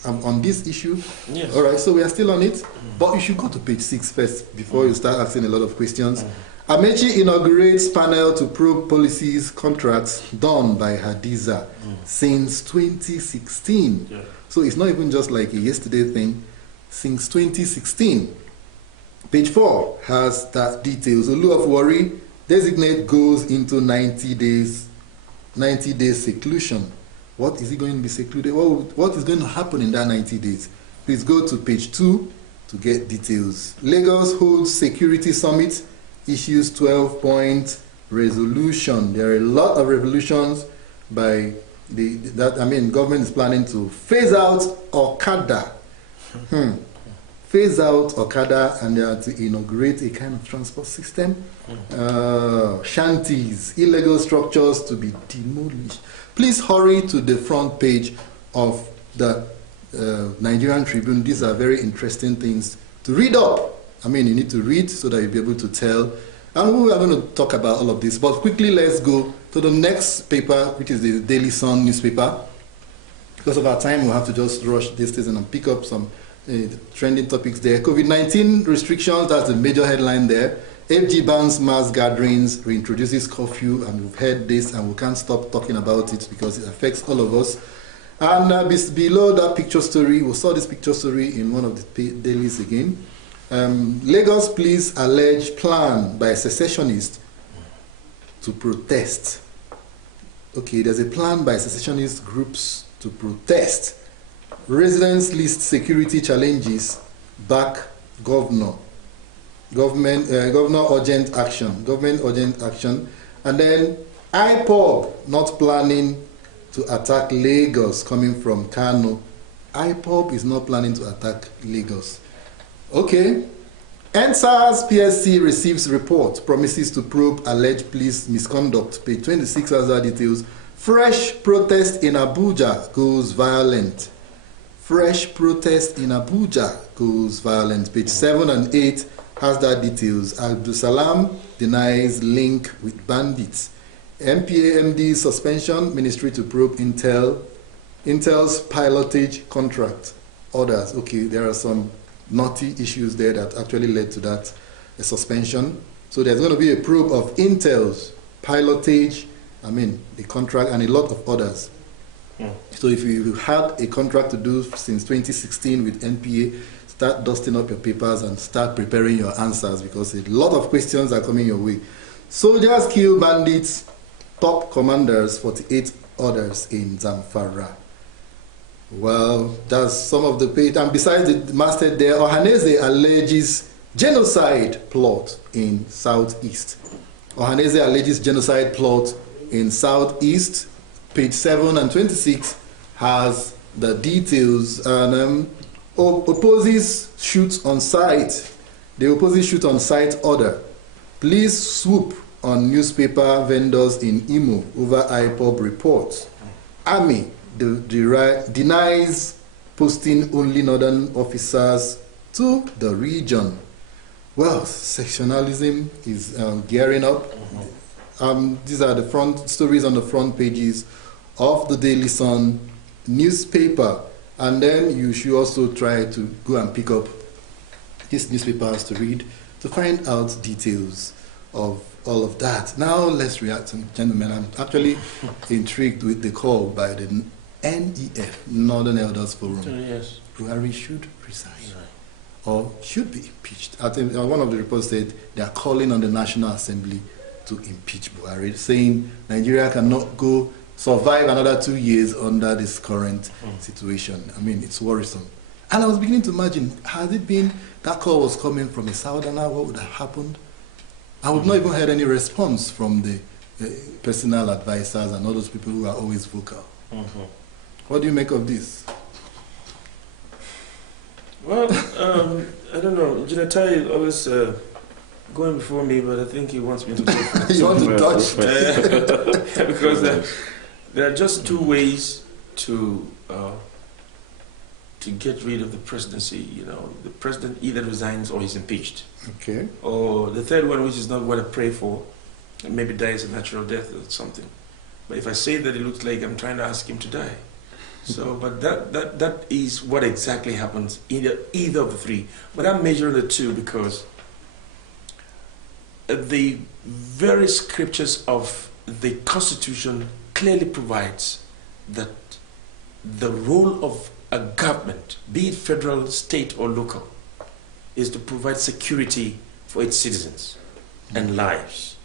on this issue. Yes. All right, so we are still on it. But you should go to page 6 first before you start asking a lot of questions. Amechi inaugurates panel to probe policies, contracts done by Hadiza since 2016. Yeah. So it's not even just like a yesterday thing. Since 2016. Page 4 has that details. Olu of Warri designate goes into 90 days seclusion. What is he going to be secluded? What is going to happen in that 90 days? Please go to page 2 to get details. Lagos holds security summit, issues 12-point resolution. There are a lot of resolutions by government is planning to phase out Okada. Phase out Okada, and they are to inaugurate a kind of transport system. Shanties, illegal structures to be demolished. Please hurry to the front page of the Nigerian Tribune. These are very interesting things to read up. I mean, you need to read so that you'll be able to tell. And we are going to talk about all of this. But quickly, let's go to the next paper, which is the Daily Sun newspaper. Because of our time, we'll have to just rush this season and pick up some trending topics there. COVID-19 restrictions, that's the major headline there. FG bans mass gatherings, reintroduces curfew, and we've heard this and we can't stop talking about it because it affects all of us. And below that picture story, we saw this picture story in one of the dailies again. Lagos police allege plan by secessionists to protest. Okay, there's a plan by secessionist groups to protest. Residents list security challenges, back governor. Government urgent action. Government urgent action. And then IPOB not planning to attack Lagos coming from Kano. IPOB is not planning to attack Lagos. Okay. NSAS PSC receives report, promises to probe alleged police misconduct. Page 26 has our details. Fresh protest in Abuja goes violent. Fresh protest in Abuja goes violent. Page 7 and 8 has that details. Abdul Salam denies link with bandits. MPA MD suspension, ministry to probe Intel's pilotage contract orders. Okay, there are some naughty issues there that actually led to that suspension. So there's going to be a probe of Intel's pilotage, the contract, and a lot of others. So if you had a contract to do since 2016 with NPA, start dusting up your papers and start preparing your answers because a lot of questions are coming your way. Soldiers kill bandits, top commanders, 48 others in Zamfara. Well, that's some of the page. And besides the masthead there, Ohaneze alleges genocide plot in Southeast. Ohaneze alleges genocide plot in Southeast. Page 7 and 26 has the details. And opposes shoots on site. The opposes shoot on site order. Police swoop on newspaper vendors in Imo over IPOB reports. Army denies posting only northern officers to the region. Well, sectionalism is gearing up. These are the front stories on the front pages of the Daily Sun newspaper. And then you should also try to go and pick up these newspapers to read, to find out details of all of that. Now let's react, gentlemen. I'm actually intrigued with the call by the NEF, Northern Elders Forum. Yes. Buhari should resign or should be impeached. I think one of the reports said they are calling on the National Assembly to impeach Buhari, saying Nigeria cannot survive another 2 years under this current situation. I mean, it's worrisome. And I was beginning to imagine, had it been that call was coming from a southerner, what would have happened? I would not even heard any response from the personal advisors and all those people who are always vocal. What do you make of this? Well, I don't know. Engineer Tai is always going before me, but I think he wants me to go first. You want to dodge? Because there are just two ways to get rid of the presidency. You know, the president either resigns or he's impeached. Okay. Or the third one, which is not what I pray for, maybe dies a natural death or something. But if I say that, it looks like I'm trying to ask him to die. So, but that is what exactly happens either of the three. But I'm measuring the two because the very scriptures of the Constitution clearly provides that the role of a government, be it federal, state, or local, is to provide security for its citizens and lives.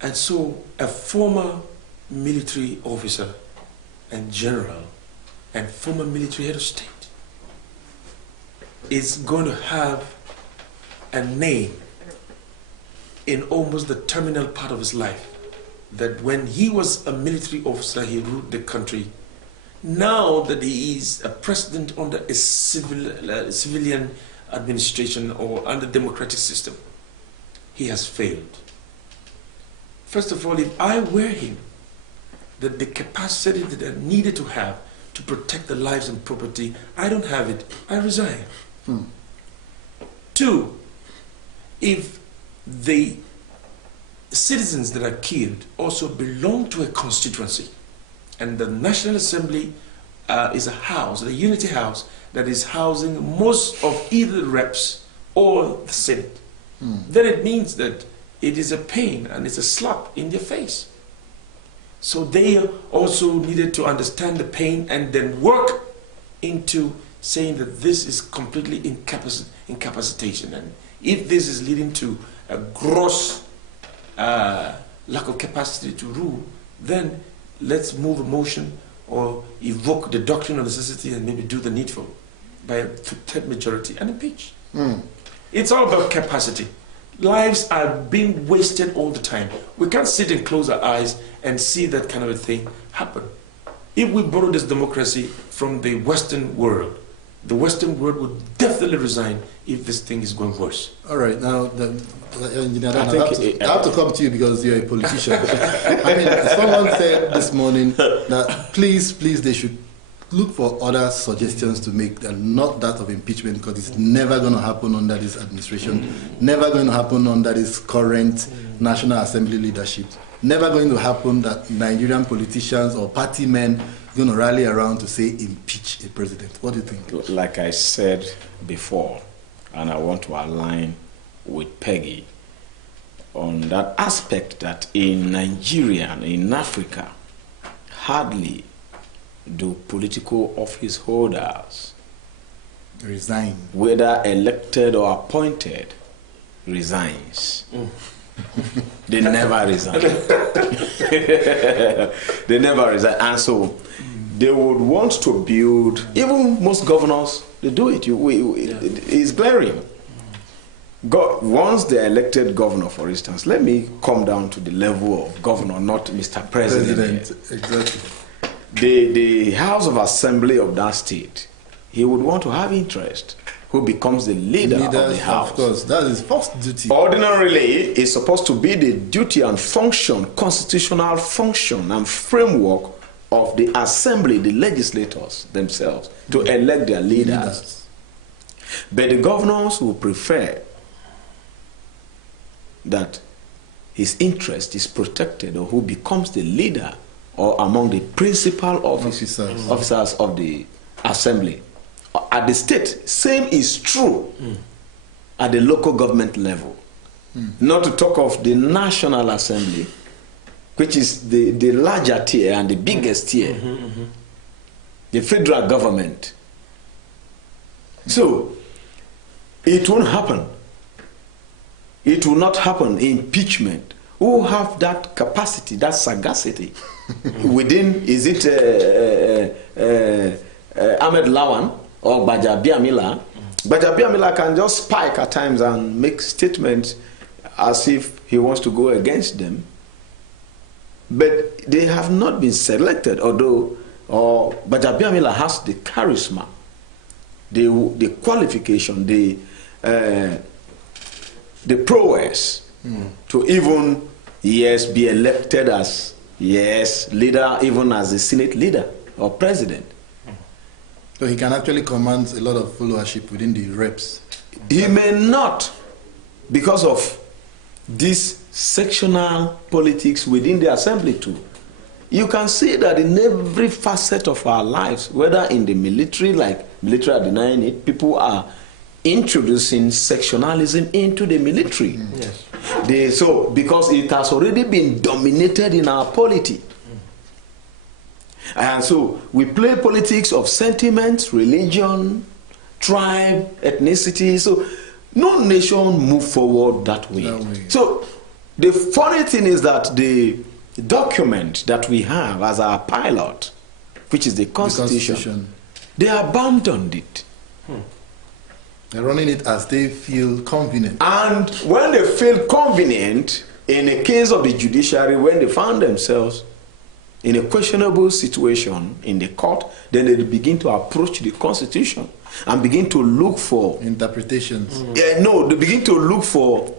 And so a former military officer and general and former military head of state is going to have a name in almost the terminal part of his life, that when he was a military officer, he ruled the country. Now that he is a president under a civilian administration or under democratic system, he has failed. First of all, if I were him, that the capacity that I needed to have to protect the lives and property, I don't have it, I resign. Two, if the citizens that are killed also belong to a constituency, and the National Assembly is a house, a unity house, that is housing most of either the reps or the Senate, then it means that it is a pain and it's a slap in their face. So they also needed to understand the pain and then work into saying that this is completely incapacitation. And if this is leading to a gross lack of capacity to rule, then let's move a motion or evoke the doctrine of necessity and maybe do the needful by a two-third majority and impeach. It's all about capacity. Lives are being wasted all the time. We can't sit and close our eyes and see that kind of a thing happen. If we borrow this democracy from the Western world, the Western world would definitely resign if this thing is going worse. All right, now, I have to come to you because you're a politician. I mean, someone said this morning that please, they should look for other suggestions to make, not that of impeachment, because it's never going to happen under this administration, never going to happen under this current National Assembly leadership, never going to happen that Nigerian politicians or party men are going to rally around to say impeach a president. What do you think? Like I said before, and I want to align with Peggy on that aspect, that in Nigeria and in Africa, hardly do political office holders resign, whether elected or appointed, resigns. They never resign. They never resign. And so they would want to build, even most governors, they do it. It's glaring. Once they're elected governor, for instance, let me come down to the level of governor, not Mr. President. Exactly. The House of Assembly of that state, he would want to have interest. Who becomes the leader of the House? Of course, that is his first duty. Ordinarily, it's supposed to be the duty and function, constitutional function and framework of the Assembly, the legislators themselves, to elect their leaders. But the governors will prefer that his interest is protected, or who becomes the leader or among the principal officers of the Assembly. At the state, same is true at the local government level. not to talk of the National Assembly, which is the larger tier and the biggest tier, the federal government. So, it won't happen. It will not happen. Impeachment. Who have that capacity, that sagacity within, is it Ahmed Lawan or Gbajabiamila? Gbajabiamila can just spike at times and make statements as if he wants to go against them. But they have not been selected, although Gbajabiamila has the charisma, the qualification, the prowess to even, yes, be elected as, yes, leader, even as a Senate leader or president. So he can actually command a lot of followership within the reps. He may not, because of this sectional politics within the assembly too. You can see that in every facet of our lives, whether in the military, like military are denying it, people are introducing sectionalism into the military. Yes. So because it has already been dominated in our polity. And so we play politics of sentiment, religion, tribe, ethnicity. So no nation move forward that way. So the funny thing is that the document that we have as our pilot, which is the Constitution, they abandoned it. They're running it as they feel convenient. And when they feel convenient, in the case of the judiciary, when they found themselves in a questionable situation in the court, then they begin to approach the Constitution and begin to look for interpretations. No, they begin to look for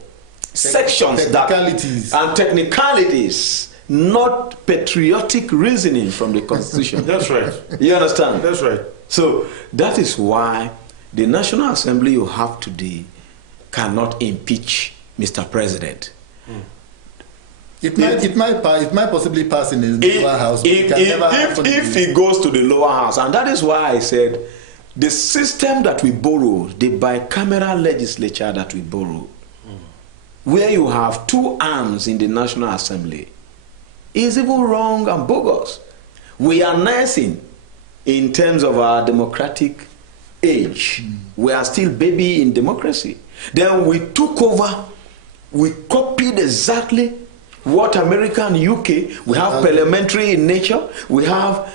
sections and technicalities, not patriotic reasoning from the Constitution. That's right. You understand? That's right. So that is why the National Assembly you have today cannot impeach Mr. President. It might possibly pass in the lower house. If it goes to the lower house, and that is why I said the system that we borrowed, the bicameral legislature that we borrowed, where you have two arms in the National Assembly, is even wrong and bogus. We are nursing in terms of our democratic age. We are still baby in democracy. Then we took over, we copied exactly what America and UK, we have parliamentary in nature, we have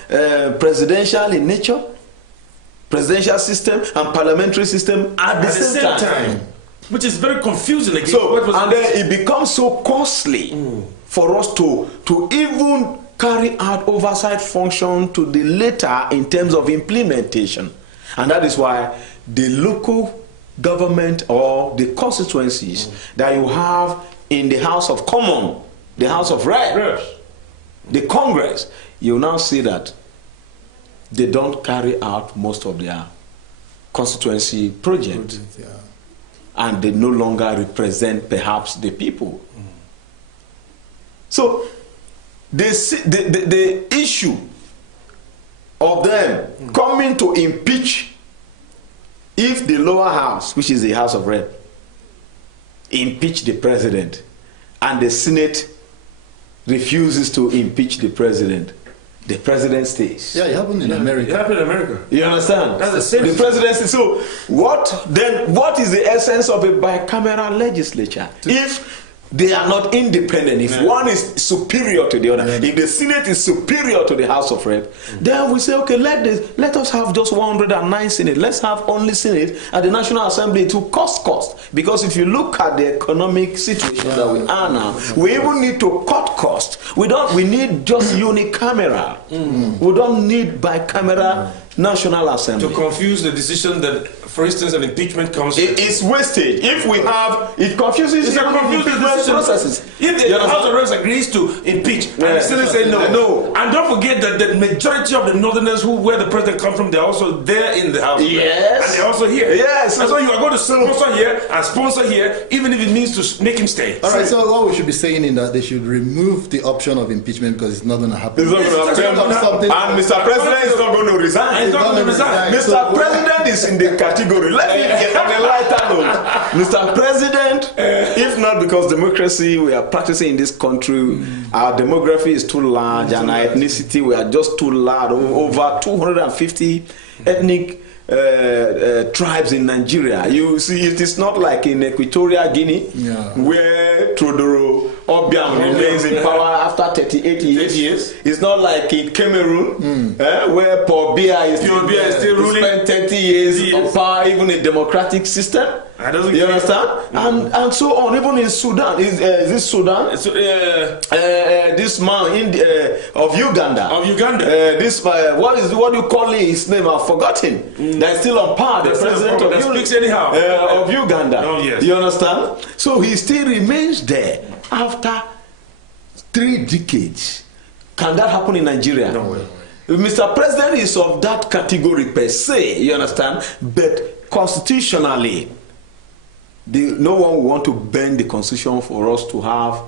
presidential in nature, presidential system and parliamentary system at the same time. Which is very confusing again. So, and then it becomes so costly for us to even carry out oversight function to the later in terms of implementation. And that is why the local government or the constituencies that you have in the House of Commons, the House of Reps, the Congress, you now see that they don't carry out most of their constituency projects. And they no longer represent perhaps the people. So the issue of them coming to impeach, if the lower house, which is the House of Reps, impeach the president and the Senate refuses to impeach the president stays. Yeah, it happened in America. It happened in America. You understand? That's the same. The presidency. So what is the essence of a bicameral legislature? If they are not independent, if one is superior to the other, if the Senate is superior to the House of Reps, then we say, okay, let us have just 109 Senate. Let's have only Senate at the National Assembly to cost. Because if you look at the economic situation that we are now, we even need to cut costs. We need just unicameral. We don't need bicameral National Assembly. To confuse the decision that, for instance, an impeachment comes. It's wasted. If we have, it confuses the processes. If the House of Reps agrees to impeach, and the Senate say no. And don't forget that the majority of the Northerners where the president comes from, they're also there in the House. Yes. And they're also here. Yes. And so you are going to sponsor here and sponsor here, even if it means to make him stay. All right, so what we should be saying is that they should remove the option of impeachment because it's not going to happen. It's not going to happen. And Mr. President is not going to resign. he's not going to resign. Mr. President is in the category. Let me get on a lighter note. Mr. President, if not because democracy we are practicing in this country, our demography is too large and our ethnicity we are just too large. Over 250 ethnic tribes in Nigeria. You see, it is not like in Equatorial Guinea, where Trodoro Obiang remains in power after 38 years. It's not like in Cameroon, where Paul Biya is still ruling. Spent 30 years of power, even a democratic system. You understand? And so on. Even in Sudan, is this Sudan? This man of Uganda. This what do you call his name? I've forgotten. That's still on power. The president of Uganda. Oh, yes. You understand? So he still remains there after 3 decades. Can that happen in Nigeria? No way. Mr. President is of that category per se. You understand? But constitutionally, no one will want to bend the constitution for us to have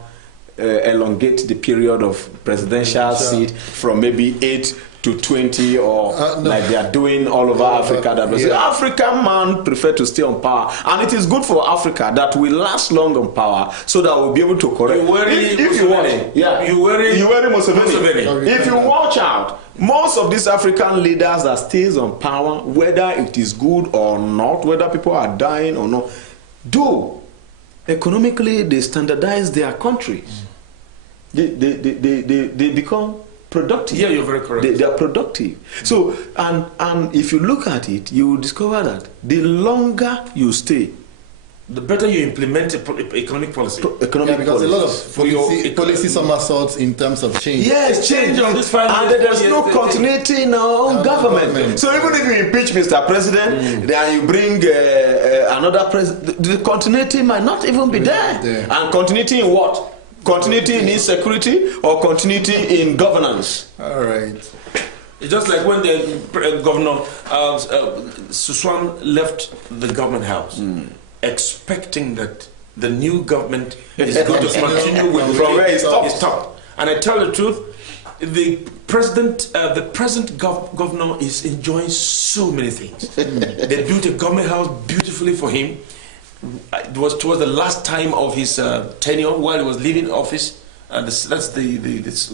elongate the period of presidential seat from maybe 8 to 20 or like they are doing all over Africa. African man prefer to stay on power, and it is good for Africa that we last long on power so that we'll be able to correct. If you watch out, most of these African leaders that stays on power, whether it is good or not, whether people are dying or not, though economically they standardize their countries, they become productive. Yeah, you're very correct. They are productive. So and if you look at it, you will discover that the longer you stay, the better you implement economic policy. Because a lot of policy somersaults in terms of change. Yes, change of this and there's no continuity in our own government. So even if you impeach Mr. President, then you bring another president, the continuity might not even be there. And continuity in what? Continuity in insecurity or continuity in governance? All right. It's just like when the governor Suswan left the government house, expecting that the new government is going to continue with from where he stopped. And I tell the truth, the present governor is enjoying so many things. They built a government house beautifully for him. It was towards the last time of his tenure while he was leaving office. That's the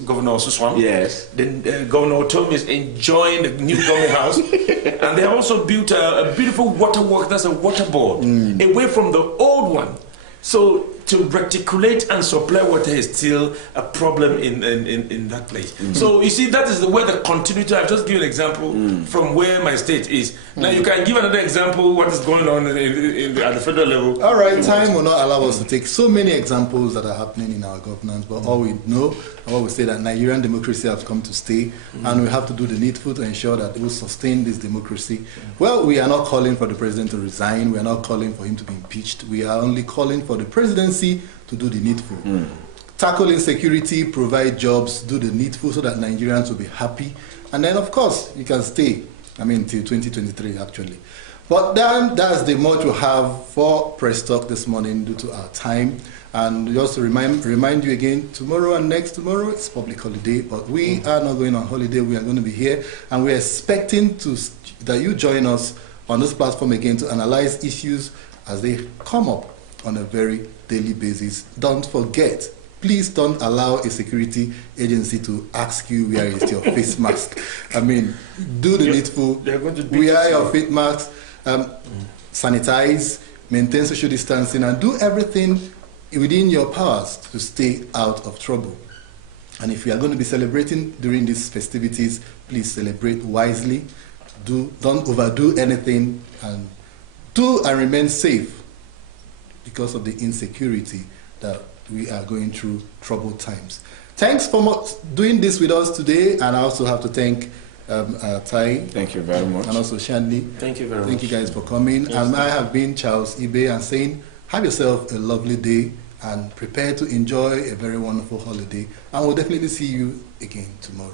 governor of Suswan. Yes. Then Governor Otomi is enjoying the new government house, and they also built a beautiful waterworks. That's a water board away from the old one. So to reticulate and supply water is still a problem in that place. So you see, that is where the continuity. I've just given an example from where my state is. Now you can give another example what is going on at the federal level. All right, time will not allow us to take so many examples that are happening in our governance, but all we know and what we say that Nigerian democracy has come to stay, and we have to do the needful to ensure that it will sustain this democracy. Well, we are not calling for the president to resign. We are not calling for him to be impeached. We are only calling for the presidency to do the needful. Tackle insecurity, provide jobs, do the needful so that Nigerians will be happy. And then, of course, you can stay, till 2023, actually. But then, that's the much we have for Press Talk this morning due to our time. And just to remind you again, tomorrow and next tomorrow, it's public holiday, but we are not going on holiday. We are going to be here, and we're expecting that you join us on this platform again to analyze issues as they come up on a very daily basis. Don't forget, please don't allow a security agency to ask you where is your face mask. Do the needful. Wear your face mask, sanitize, maintain social distancing, and do everything within your powers to stay out of trouble. And if you are going to be celebrating during these festivities, please celebrate wisely. Don't overdo anything, and remain safe, because of the insecurity that we are going through troubled times. Thanks for doing this with us today, and I also have to thank Tai. Thank you very much. And also Shanley. Thank you very much. Thank you guys for coming. Yes. And I have been Charles Ibe, and saying, have yourself a lovely day and prepare to enjoy a very wonderful holiday. And we'll definitely see you again tomorrow.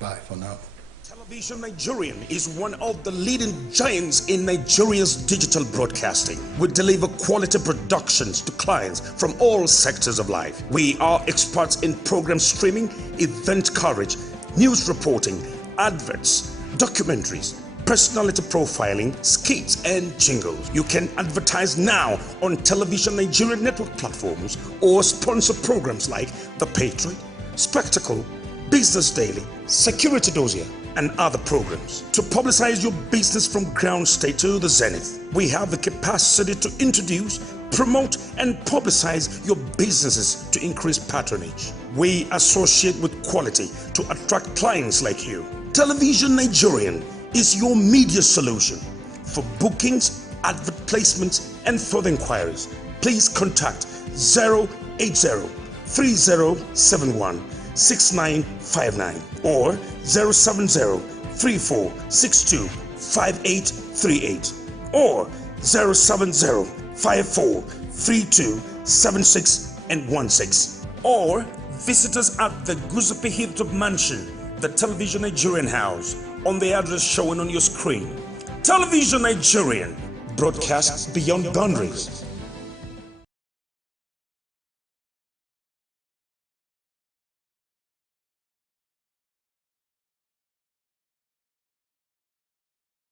Bye for now. Television Nigerian is one of the leading giants in Nigeria's digital broadcasting. We deliver quality productions to clients from all sectors of life. We are experts in program streaming, event coverage, news reporting, adverts, documentaries, personality profiling, skits, and jingles. You can advertise now on Television Nigerian network platforms or sponsor programs like The Patriot, Spectacle, Business Daily, Security Dossier, and other programs. To publicize your business from ground state to the zenith, we have the capacity to introduce, promote, and publicize your businesses to increase patronage. We associate with quality to attract clients like you. Television Nigerian is your media solution. For bookings, advert placements, and further inquiries, please contact 080-3071-6959 or 070-3462-5838 or 070-5432-7616 or visit us at the Guzupi Hilltop Mansion, the Television Nigerian House, on the address showing on your screen. Television Nigerian, broadcasts beyond boundaries.